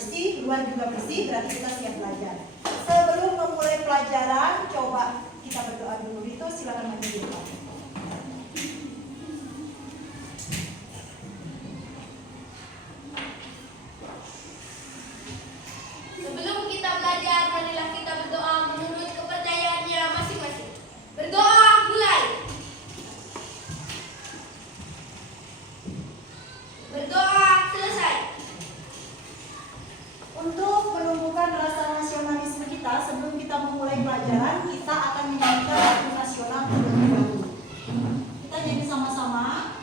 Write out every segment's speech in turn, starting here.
bersih, luar juga bersih, berarti kita siap belajar. Sebelum memulai pelajaran, coba kita berdoa dulu. Itu silakan maju dulu. Sebelum kita belajar, marilah kita berdoa menurut kepercayaannya masing-masing. Berdoa mulai. Berdoa selesai. Untuk menumbuhkan rasa nasionalisme kita, sebelum kita memulai pelajaran, kita akan menyanyikan lagu nasional terlebih dahulu. Kita nyanyi sama-sama.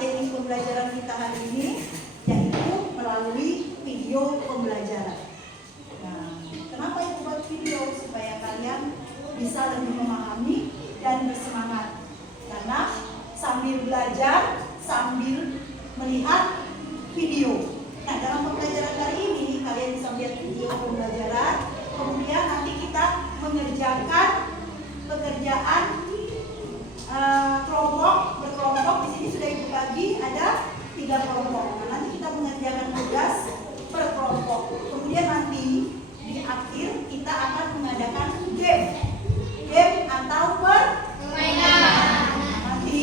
materi pembelajaran kita hari ini, yaitu melalui video. video pembelajaran. Nah, kenapa itu buat video? Supaya kalian bisa lebih memahami dan bersemangat. Karena sambil belajar, sambil melihat video. Nah, dalam pembelajaran kali ini kalian bisa melihat video pembelajaran. Kemudian nanti kita mengerjakan pekerjaan berkelompok. Di sini sudah Ibu bagi ada 3 kelompok. Nah, nanti kita mengerjakan tugas per kelompok. Kemudian nanti di akhir kita akan mengadakan game atau permainan. Nanti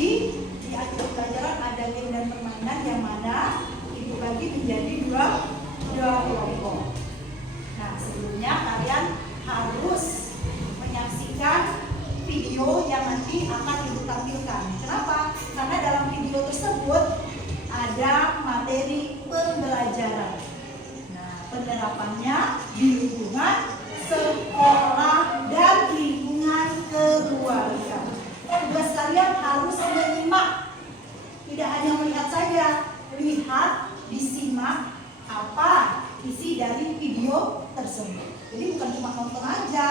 di akhir pelajaran ada game dan permainan yang mana Ibu bagi menjadi dua kelompok. Nah, sebelumnya kalian harus menyaksikan video yang nanti akan Ibu tampilkan. Kenapa? Karena dalam video tersebut ada materi pembelajaran. Nah, penerapannya di lingkungan sekolah dan lingkungan keluarga. Tugas kalian harus menyimak. Tidak hanya melihat saja, lihat, disimak apa isi dari video tersebut. Jadi bukan cuma nonton aja,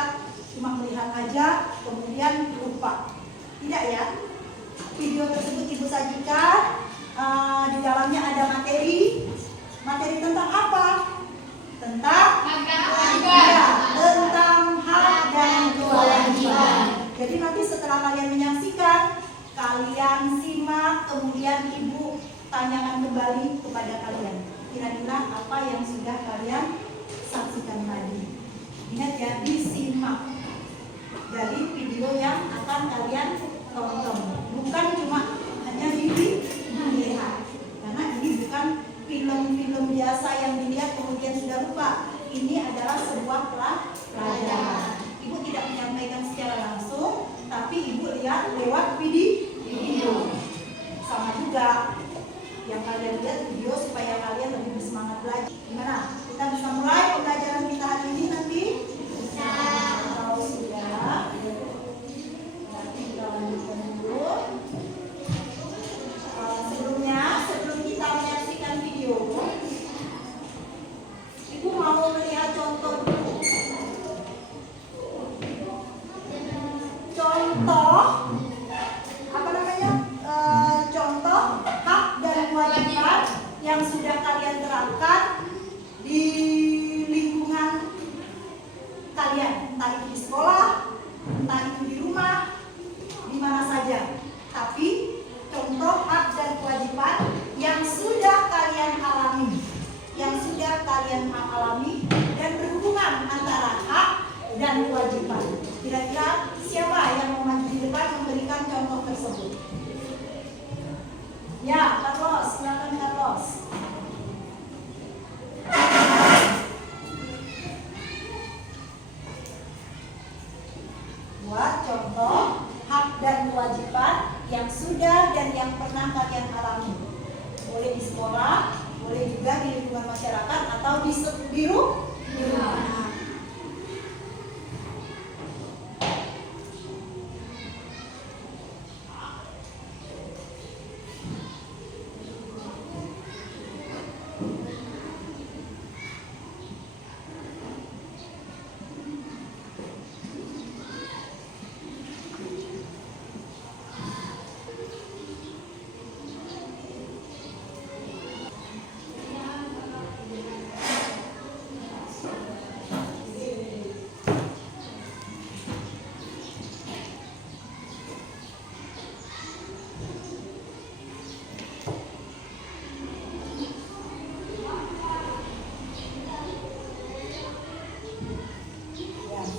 cuma melihat aja, kemudian lupa. Tidak ya. Video tersebut Ibu sajikan, di dalamnya ada materi. Materi tentang apa? Tentang tentang hak dan kewajiban. Jadi nanti setelah kalian menyaksikan, kalian simak, kemudian Ibu tanyakan kembali kepada kalian. Kira-kira apa yang sudah kalian saksikan tadi. Ingat ya, disimak dari video yang akan kalian tonton. Bukan cuma hanya dilihat. Karena ini bukan film-film biasa yang dilihat kemudian sudah lupa. Ini adalah sebuah pelajaran. Ibu tidak menyampaikan secara langsung, tapi Ibu lihat lewat video. Sama juga yang kalian lihat video supaya kalian lebih bersemangat belajar. Gimana? Kita bisa mulai pembelajaran kita hari ini nanti? Bisa. Kalau sudah, nanti kita lanjutkan dulu. Sebelum kita menyaksikan video, Ibu mau melihat contoh dulu. Contoh contoh hak dan kewajiban yang sudah kalian terapkan di lingkungan kalian, entah itu di sekolah, entah itu di rumah, di mana saja. Tapi contoh hak dan kewajiban yang sudah kalian alami, dan berhubungan antara hak dan kewajiban. Kira-kira siapa yang mau maju di depan memberikan contoh tersebut? Ya, Carlos, silakan Carlos. Buat contoh hak dan kewajiban yang sudah dan yang pernah kalian alami. Boleh di sekolah, boleh juga di lingkungan masyarakat atau di rumah.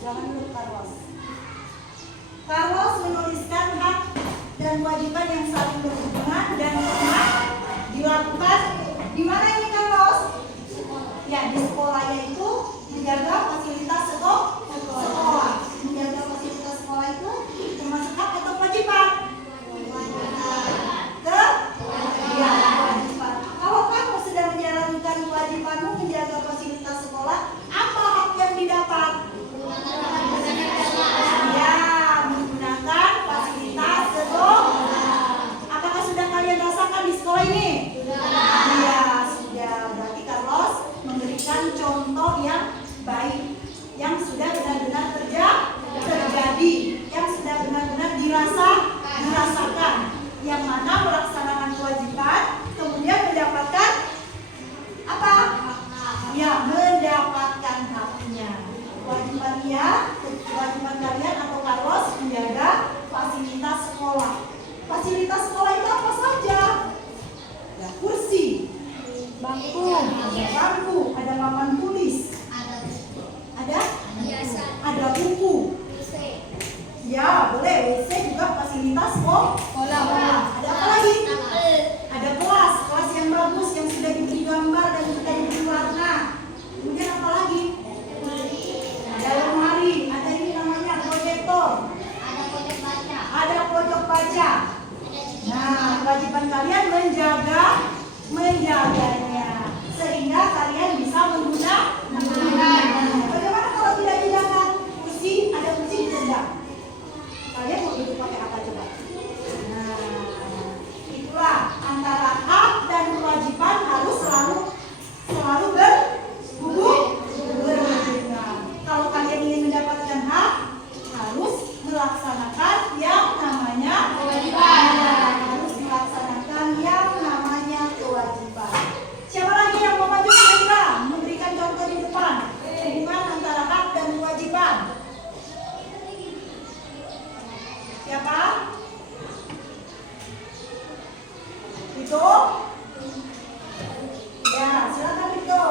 Jangan dulu Carlos. Carlos menuliskan hak dan kewajiban yang saling berhubungan dan pernah dilakukan di mana ini Carlos? Ya, di sekolah, yaitu menjaga fasilitas sekolah. Menjaga fasilitas sekolah itu termasuk hak atau kewajiban? Kewajiban. Kalau kamu sudah menjalankan kewajibanmu menjaga fasilitas sekolah, apa hak yang didapat? Ya, menggunakan fasilitas sekolah. Apakah sudah kalian rasakan di sekolah ini? Iya, sudah. Berarti Carlos memberikan memberikan contoh yang baik, yang sudah benar-benar terjadi, yang sudah benar-benar dirasakan, yang mana melaksanakan kewajiban kemudian mendapatkan apa? Ya, mendapatkan haknya. Kewajiban kalian atau Carlos menjaga fasilitas sekolah. Fasilitas sekolah itu apa saja? Ada kursi, bangku, ada papan tulis, ada buku. Ya, boleh. WC juga fasilitas sekolah. Ada apa lagi? Ada kelas yang bagus, yang sudah diberi gambar dan sudah diberi warna. Kemudian apa lagi? Ada lemari, ada ini namanya proyektor, ada pojok baca. Nah, kewajiban kalian menjaganya sehingga kalian bisa menggunakan. Bagaimana kalau tidak dijaga? Ada kursi ditendang. Kalian mau duduk pakai apa coba? Nah, itulah antara hak dan kewajiban harus selalu berhubungan. Kalau kalian ingin mendapatkan hak, harus melaksanakan yang namanya kewajiban. Harus melaksanakan yang namanya kewajiban. Siapa lagi yang mau maju kira-kira memberikan contoh di depan hubungan antara hak dan kewajiban? Siapa? Itu? Ya, silakan itu.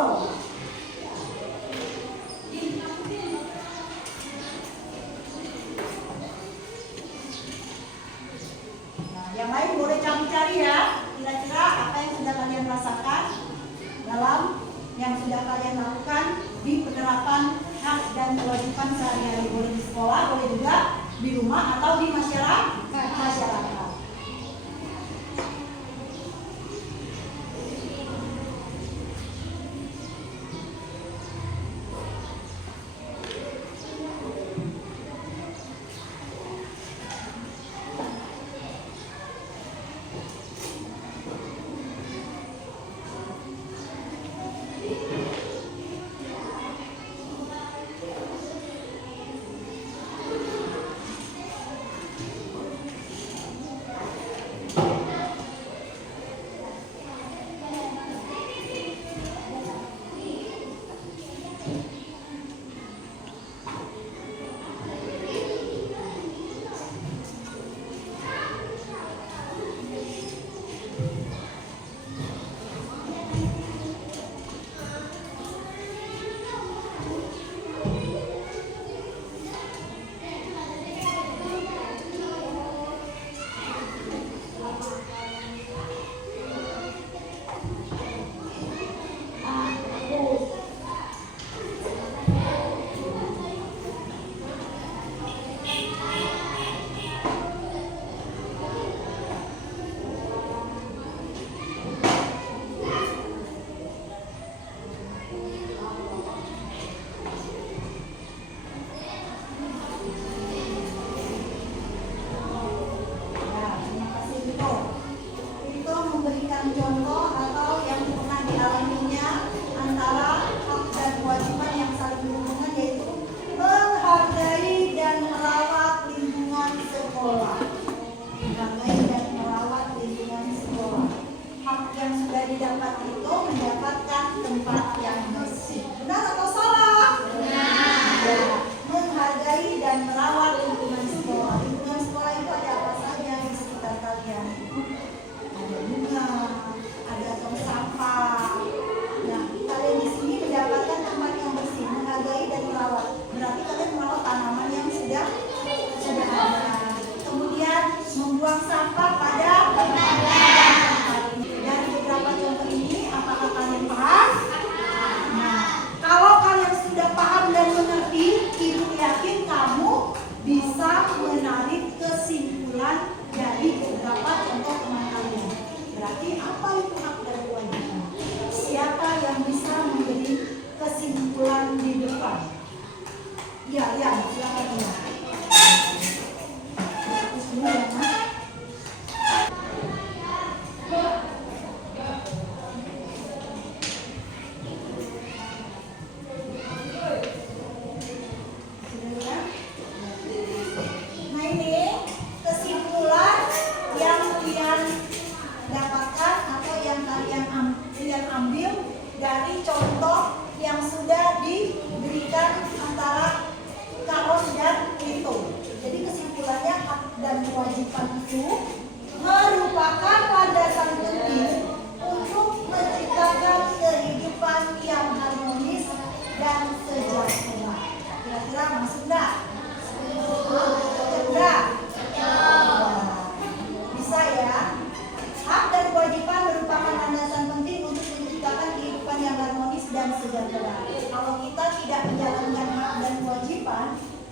Nah, yang lain boleh cari-cari ya. Kira-kira apa yang sudah kalian rasakan dalam yang sudah kalian lakukan di penerapan hak dan kewajiban sehari-hari. Boleh di sekolah, boleh juga di rumah atau di masyarakat.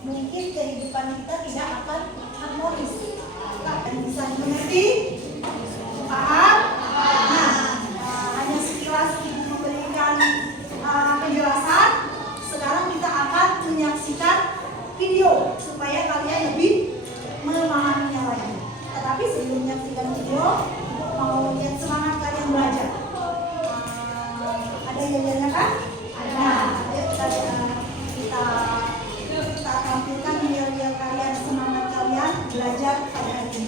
mungkin kehidupan kita tidak akan harmonis. Dan bisa dimengerti? Paham? Nah, hanya sekilas ibu memberikan penjelasan. Sekarang kita akan menyaksikan video supaya kalian lebih memahaminya lagi. Tetapi sebelum menyaksikan video, mau lihat semangat kalian belajar. Ada yang ditanyakan? Ada. Ayo kita tampilkan video kalian, semangat kalian belajar pada hari ini.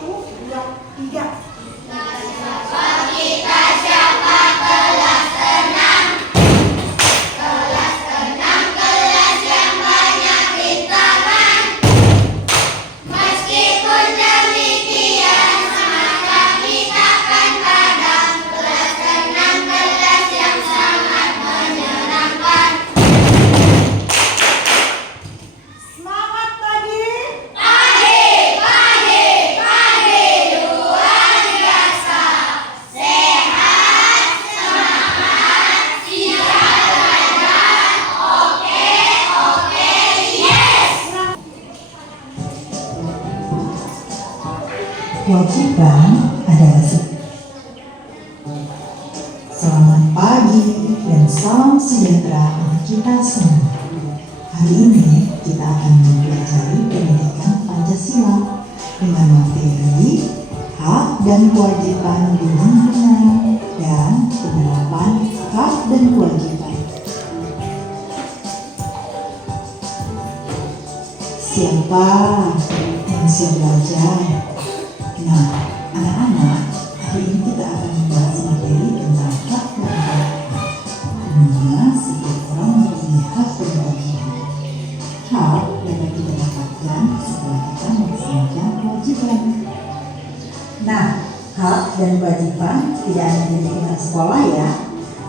1, 2, 3. Kita siapa kelas 6. Kelas 6 kelas yang banyak rintangan. Meskipun demikian semangat kita kan kadang. Kelas 6 kelas yang sangat menyenangkan. Semangat pagi. Pagi luar biasa. Sehat, semangat, siap belajar. Oke, yes. Kewajiban adalah selamat pagi dan salam sejahtera untuk kita semua. Hari ini kita akan mempelajari pendidikan Pancasila dengan materi hak dan kewajiban di lingkungan dan penerapan hak dan kewajiban. Siapa yang siap belajar? Nah, anak-anak, hari ini kita akan membahas materi tentang hak dan kewajiban. Dimana setiap orang mempunyai hak dan kewajiban. Hak dapat kita dapatkan setelah kita melaksanakan kewajiban. Nah, hak dan kewajiban tidak hanya di lingkungan sekolah ya.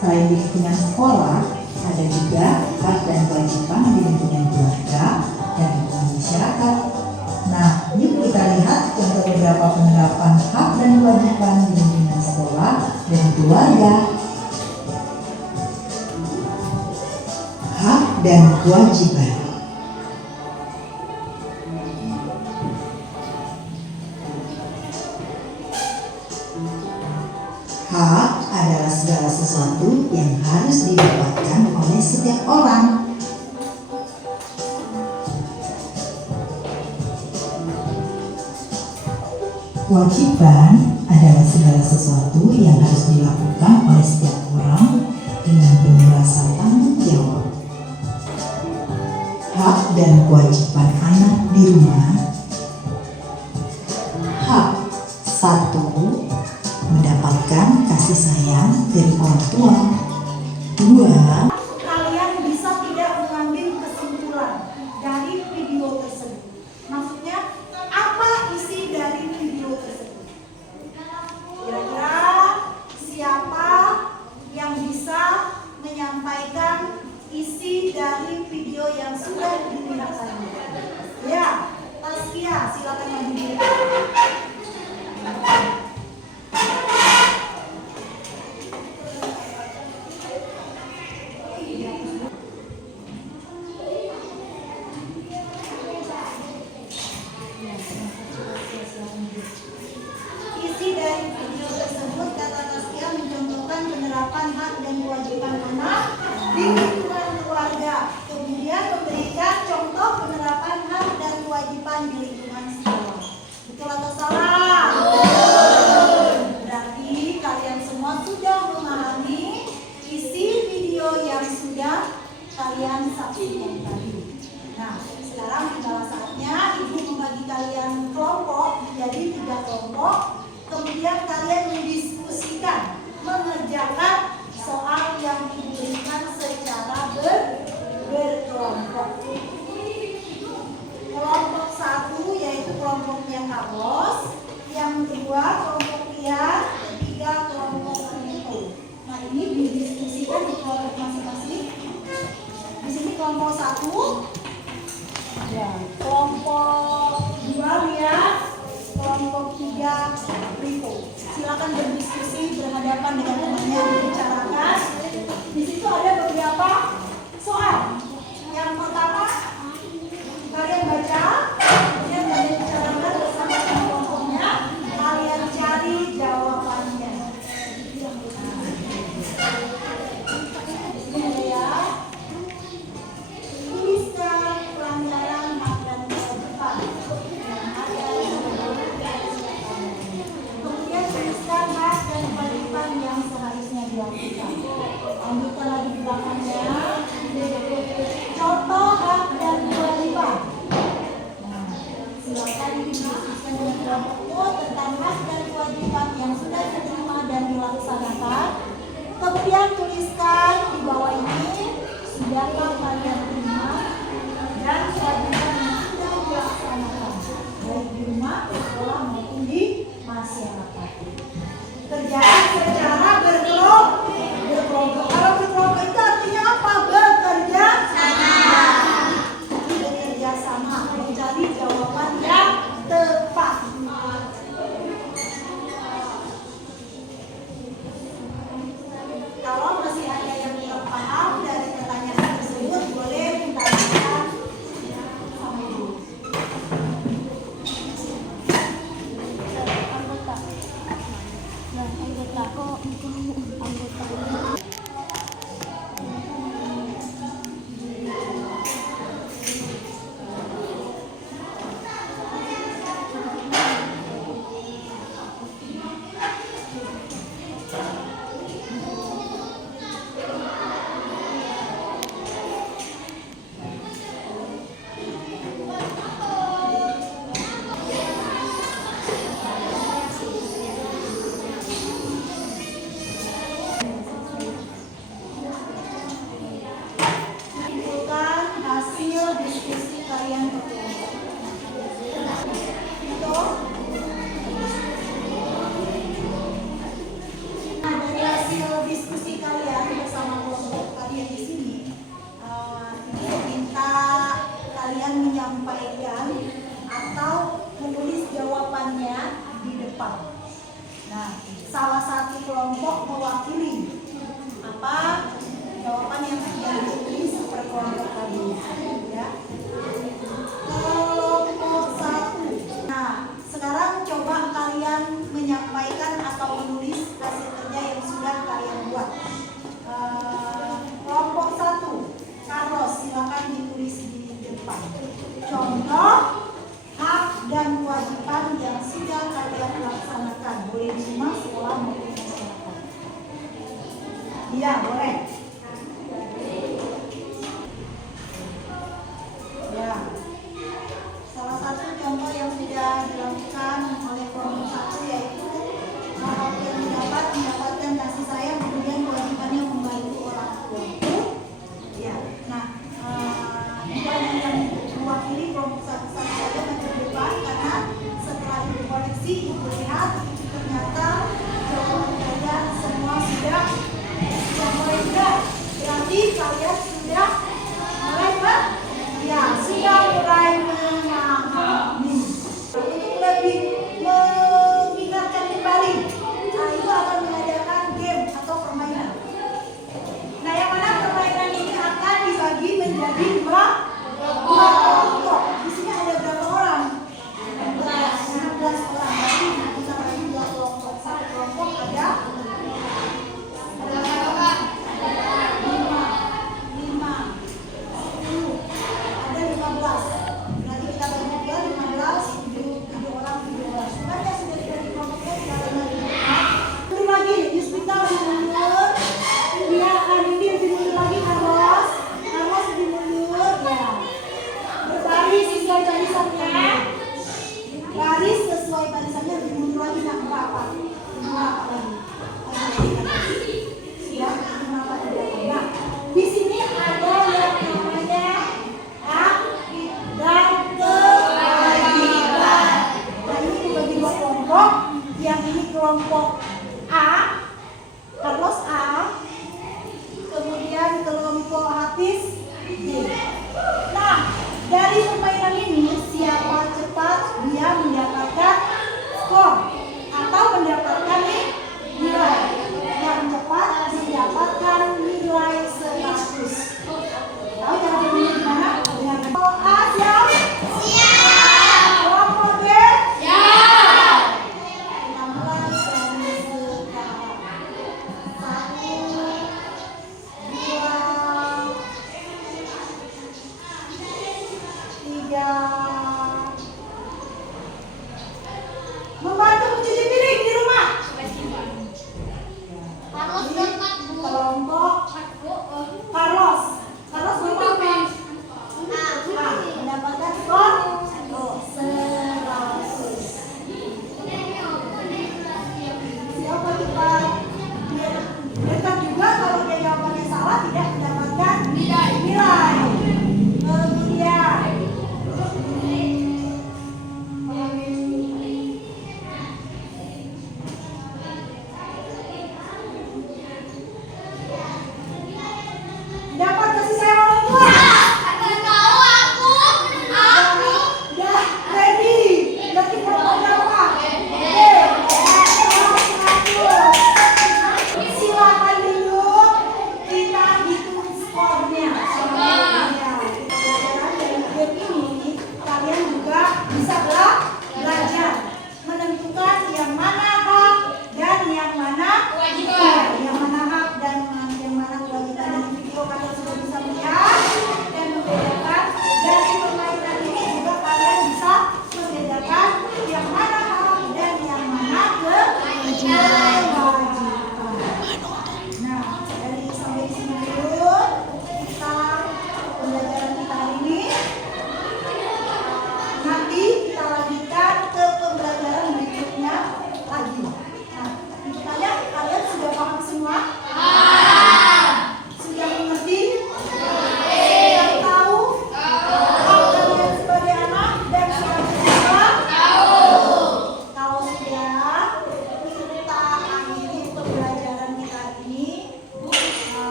Selain di lingkungan sekolah, ada juga hak dan kewajiban di lingkungan keluarga dan lingkungan masyarakat. Nah, yuk kita lihat contoh beberapa penerapan hak dan kewajiban di lingkungan sekolah dan keluarga. Hak dan kewajiban. Hak adalah segala sesuatu yang harus didapatkan oleh setiap orang. Kewajiban adalah segala sesuatu yang harus dilakukan oleh setiap orang dengan penuh rasa tanggung jawab. Hak dan kewajiban anak di rumah. Hak 1. Mendapatkan kasih sayang dari orang tua. 2. Kalian bisa tidak mengambil kesimpulan dari video tersebut. Maksudnya, apa isi dari video tersebut? Kira-kira siapa yang bisa menyampaikan isi dari video yang sudah dilihat tadi? Ya, Taskia, silakan maju dulu. Isi dari video tersebut, kata Taskia, mencontohkan penerapan hak dan kewajiban anak di lingkungan keluarga. Kemudian memberikan contoh penerapan hak dan kewajiban di lingkungan sekolah. Betul atau salah? Berarti kalian semua sudah memahami isi video yang sudah kalian saksikan tadi. Nah, sekarang adalah saatnya ibu membagi kalian kelompok menjadi 3 kelompok. Kemudian kalian mendiskusikan, mengerjakan soal yang diberikan secara berkelompok. Kelompok 1 yaitu kelompoknya Carlos, yang kedua kelompok Ria, ketiga kelompok Rico. Nah, ini didiskusikan di kelompok masing-masing. Di sini kelompok 1, ya, kelompok 2 Ria, kelompok 3 Rico. Silakan berdiskusi berhadapan dengan temannya, dibicarakan. Di situ ada beberapa soal. Yang pertama, sudahkah kalian terima dan kewajiban yang sudah dilaksanakan baik di rumah, di sekolah maupun di masyarakat. Kerjaan secara berkelompok. Kalau berkelompok itu artinya apa? Bekerja sama, mencari jawaban yang tepat. Kalau masih ada yang kurang paham dari pertanyaan tersebut, boleh ditanyakan sama ibu. Kumpulkan hasil diskusi kalian berkelompok. Nah, dari hasil diskusi kalian bersama kelompok kalian di sini, ibu minta kalian menyampaikan atau menulis jawabannya di depan. Nah, salah satu kelompok mewakili apa jawaban yang sudah ditulis per kelompok tadi, ya. Kelompok 1. Nah, sekarang coba kalian menyampaikan atau menulis hasil kerja yang sudah kalian buat. Kelompok 1, Carlos, silakan ditulis di depan. Contoh hak dan kewajiban yang sudah kalian laksanakan, boleh di rumah, sekolah maupun masyarakat. Iya, boleh. Ya, salah satu contoh yang sudah dilakukan oleh kelompok 1 yaitu yang mendapatkan kasih sayang, kemudian kewajibannya membantu orang tua. Ya, nah yang mewakili kelompok 1 saja maju depan karena setelah dikoreksi ibu lihat ternyata jawaban kalian semua sudah mulai sudah. Berarti kalian sudah mulai kan? Ya, sudah mulai memahami. Untuk lebih mengingatkan kembali, itu akan mengadakan game atau permainan. Nah, yang mana permainan ini akan dibagi menjadi dua kelompok. Di sini ada berapa orang? 16 orang. Berarti kita bagi dua kelompok. Satu kelompok ada 5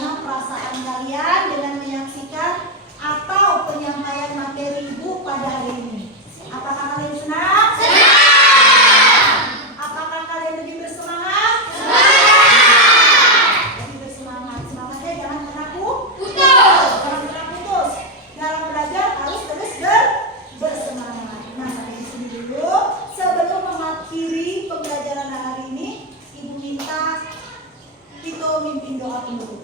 bagaimana perasaan kalian dengan menyaksikan atau penyampaian materi Ibu pada hari ini? Apakah kalian senang? Apakah kalian lebih bersemangat? Lebih bersemangat. Semangatnya jangan pernah putus. Jangan pernah putus. Dalam belajar harus terus bersemangat. Nah, sampai di sini dulu. Sebelum mengakhiri pembelajaran hari ini, Ibu minta Tito mimpin doa penutup.